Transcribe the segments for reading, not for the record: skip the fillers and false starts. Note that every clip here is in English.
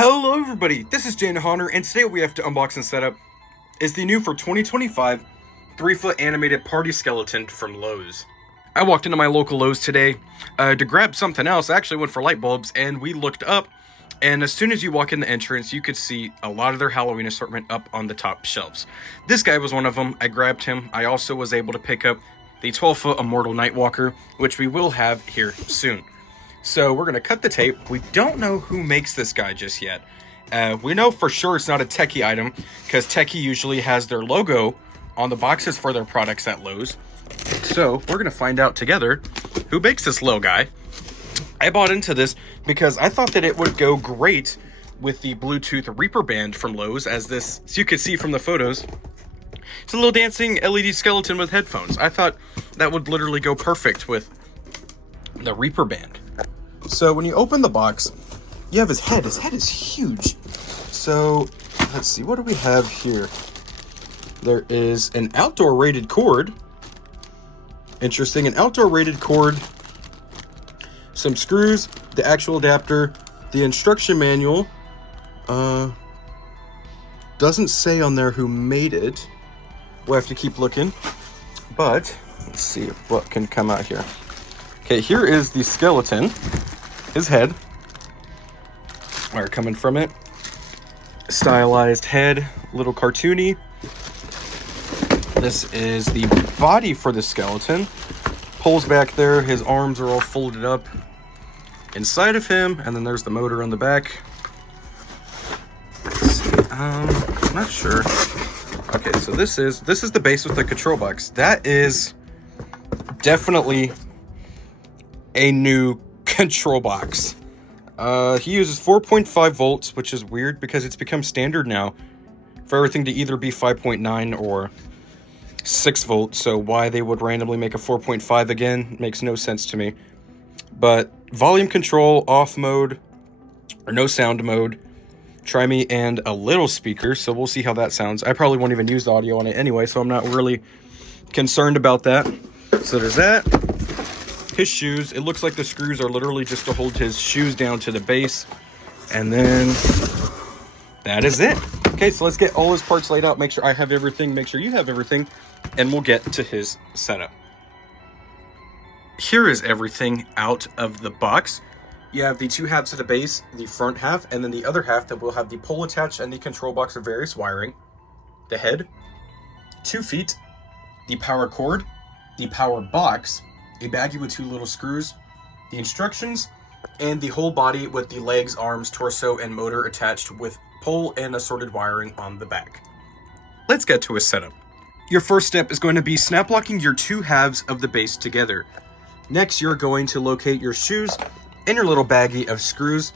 Hello everybody, this is jaydenshaunts, and today we have to unbox and set up is the new for 2025 3-foot animated party skeleton from Lowe's. I walked into my local Lowe's today to grab something else. I actually went for light bulbs, and we looked up, and as soon as you walk in the entrance, you could see a lot of their Halloween assortment up on the top shelves. This guy was one of them. I grabbed him. I also was able to pick up the 12-foot Immortal Nightwalker, which we will have here soon. So we're going to cut the tape. We don't know who makes this guy just yet. We know for sure it's not a Techie item, because Techie usually has their logo on the boxes for their products at Lowe's. So we're going to find out together who makes this Lowe guy. I bought into this because I thought that it would go great with the Bluetooth Reaper band from Lowe's, as you can see from the photos. It's a little dancing LED skeleton with headphones. I thought that would literally go perfect with the Reaper band. So when you open the box, you have his head. His head is huge. So let's see, what do we have here? There is an outdoor rated cord. Interesting, an outdoor rated cord. Some screws, the actual adapter, the instruction manual. Doesn't say on there who made it. We'll have to keep looking. But let's see what can come out here. Okay, here is the skeleton. His head. Wire coming from it. Stylized head, little cartoony. This is the body for the skeleton. Pulls back there. His arms are all folded up inside of him, and then there's the motor on the back. Let's see. I'm not sure. Okay, so this is the base with the control box. That is definitely a new control box. He uses 4.5 volts, which is weird because it's become standard now for everything to either be 5.9 or 6 volts. So why they would randomly make a 4.5 again makes no sense to me. But volume control, off mode, or no sound mode, try me, and a little speaker. So we'll see how that sounds. I probably won't even use the audio on it anyway, so I'm not really concerned about that. So there's that. His shoes, it looks like the screws are literally just to hold his shoes down to the base. And then that is it. Okay, so let's get all his parts laid out. Make sure I have everything. Make sure you have everything. And we'll get to his setup. Here is everything out of the box. You have the two halves of the base, the front half, and then the other half that will have the pole attached and the control box of various wiring. The head, 2 feet, the power cord, the power box, a baggie with 2 little screws, the instructions, and the whole body with the legs, arms, torso, and motor attached with pole and assorted wiring on the back. Let's get to a setup. Your first step is going to be snap locking your 2 halves of the base together. Next, you're going to locate your shoes and your little baggie of screws,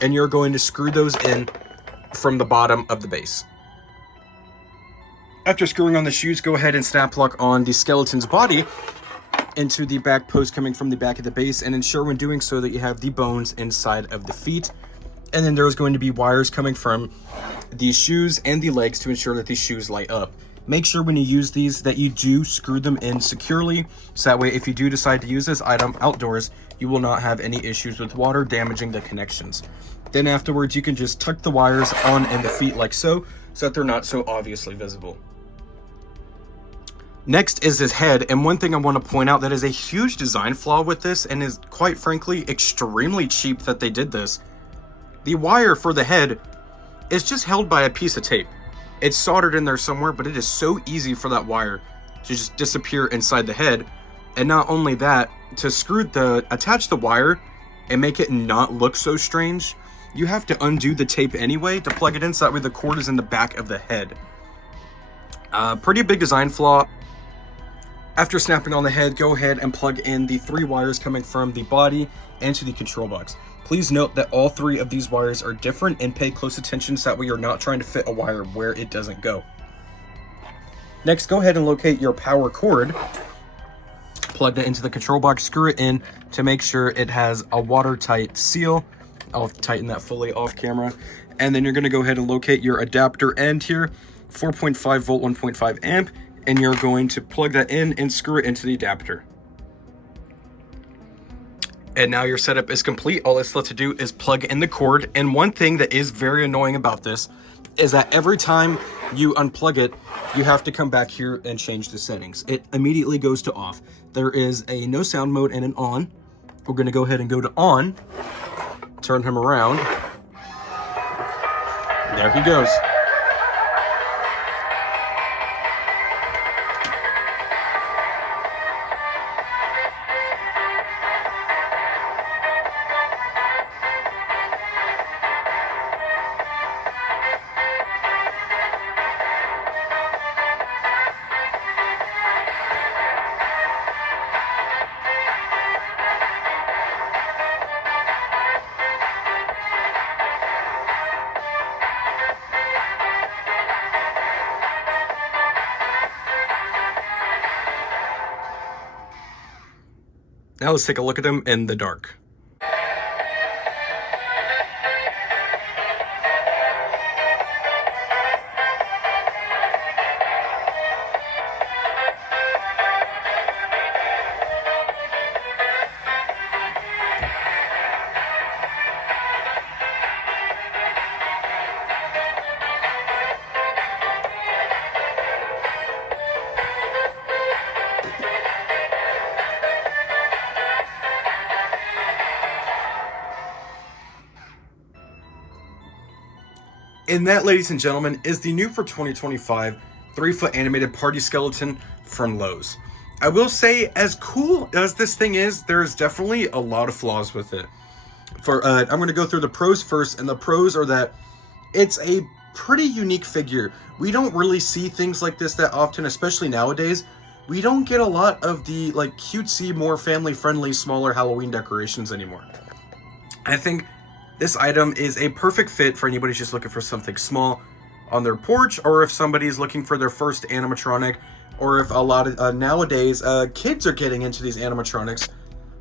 and you're going to screw those in from the bottom of the base. After screwing on the shoes, go ahead and snap lock on the skeleton's body into the back post coming from the back of the base, and ensure when doing so that you have the bones inside of the feet. And then there's going to be wires coming from the shoes and the legs to ensure that the shoes light up. Make sure when you use these that you do screw them in securely, so that way if you do decide to use this item outdoors, you will not have any issues with water damaging the connections. Then afterwards, you can just tuck the wires on in the feet like so that they're not so obviously visible. Next is his head, and one thing I want to point out that is a huge design flaw with this, and is quite frankly extremely cheap that they did this. The wire for the head is just held by a piece of tape. It's soldered in there somewhere, but it is so easy for that wire to just disappear inside the head. And not only that, to attach the wire and make it not look so strange, you have to undo the tape anyway to plug it in, so that way the cord is in the back of the head. Pretty big design flaw. After snapping on the head, go ahead and plug in the 3 wires coming from the body and to the control box. Please note that all 3 of these wires are different, and pay close attention so that way you're not trying to fit a wire where it doesn't go. Next, go ahead and locate your power cord. Plug that into the control box, screw it in to make sure it has a watertight seal. I'll tighten that fully off camera. And then you're going to go ahead and locate your adapter end here, 4.5 volt, 1.5 amp. And you're going to plug that in and screw it into the adapter. And now your setup is complete. All it's left to do is plug in the cord. And one thing that is very annoying about this is that every time you unplug it, you have to come back here and change the settings. It immediately goes to off. There is a no sound mode and an on. We're gonna go ahead and go to on, turn him around. There he goes. Now let's take a look at them in the dark. And that, ladies and gentlemen, is the new for 2025 3-foot animated party skeleton from Lowe's. I will say, as cool as this thing is, there's definitely a lot of flaws with it. I'm going to go through the pros first, and the pros are that it's a pretty unique figure. We don't really see things like this that often, especially nowadays. We don't get a lot of the like cutesy, more family-friendly, smaller Halloween decorations anymore. I think this item is a perfect fit for anybody who's just looking for something small on their porch, or if somebody's looking for their first animatronic, or if a lot of nowadays kids are getting into these animatronics.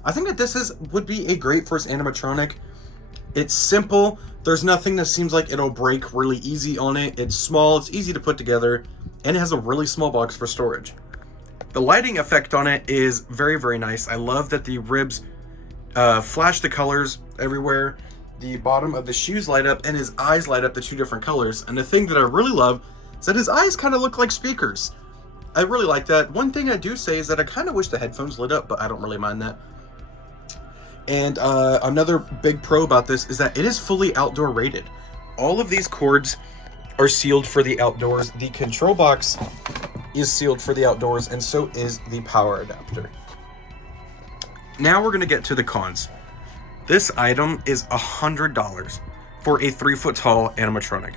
I think that this would be a great first animatronic. It's simple. There's nothing that seems like it'll break really easy on it. It's small, it's easy to put together, and it has a really small box for storage. The lighting effect on it is very, very nice. I love that the ribs flash the colors everywhere. The bottom of the shoes light up and his eyes light up the two different colors. And the thing that I really love is that his eyes kind of look like speakers. I really like that. One thing I do say is that I kind of wish the headphones lit up, but I don't really mind that. And another big pro about this is that it is fully outdoor rated. All of these cords are sealed for the outdoors. The control box is sealed for the outdoors, and so is the power adapter. Now we're going to get to the cons. This item is $100 for a 3-foot tall animatronic.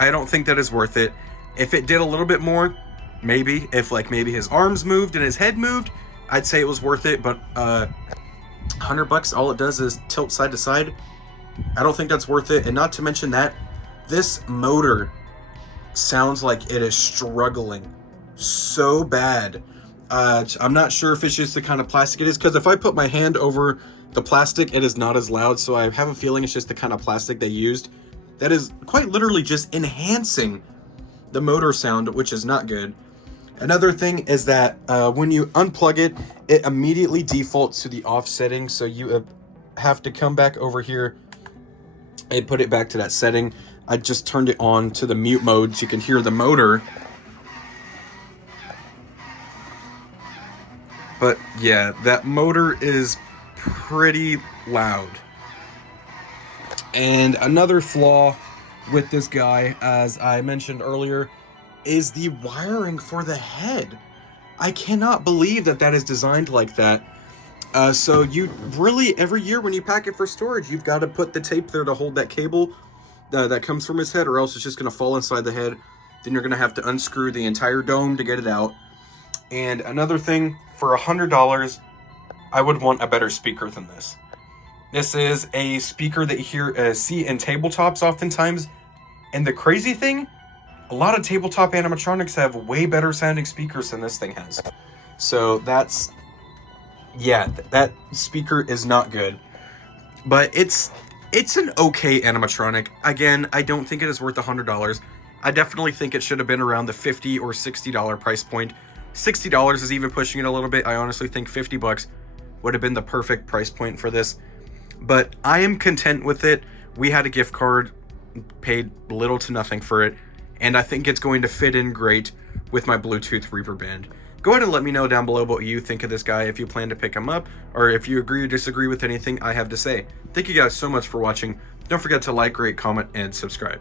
I don't think that is worth it. If it did a little bit more, maybe. If maybe his arms moved and his head moved, I'd say it was worth it. But $100, all it does is tilt side to side. I don't think that's worth it. And not to mention that this motor sounds like it is struggling so bad. I'm not sure if it's just the kind of plastic it is, because if I put my hand over the plastic, it is not as loud, so I have a feeling it's just the kind of plastic they used that is quite literally just enhancing the motor sound, which is not good. Another thing is that when you unplug it, it immediately defaults to the off setting, so you have to come back over here and put it back to that setting. I just turned it on to the mute mode so you can hear the motor. But yeah, that motor is pretty loud. And another flaw with this guy, as I mentioned earlier, is the wiring for the head. I cannot believe that that is designed like that. So you really, every year when you pack it for storage, you've got to put the tape there to hold that cable that comes from his head, or else it's just going to fall inside the head. Then you're going to have to unscrew the entire dome to get it out. And another thing, for $100, I would want a better speaker than this. This is a speaker that you see in tabletops oftentimes. And the crazy thing, a lot of tabletop animatronics have way better sounding speakers than this thing has. So that speaker is not good. But it's an okay animatronic. Again, I don't think it is worth $100. I definitely think it should have been around the $50 or $60 price point. $60 is even pushing it a little bit. I honestly think $50 would have been the perfect price point for this. But I am content with it. We had a gift card, paid little to nothing for it, and I think it's going to fit in great with my Bluetooth Reaver band. Go ahead and let me know down below what you think of this guy, if you plan to pick him up, or if you agree or disagree with anything I have to say. Thank you guys so much for watching. Don't forget to like, rate, comment, and subscribe.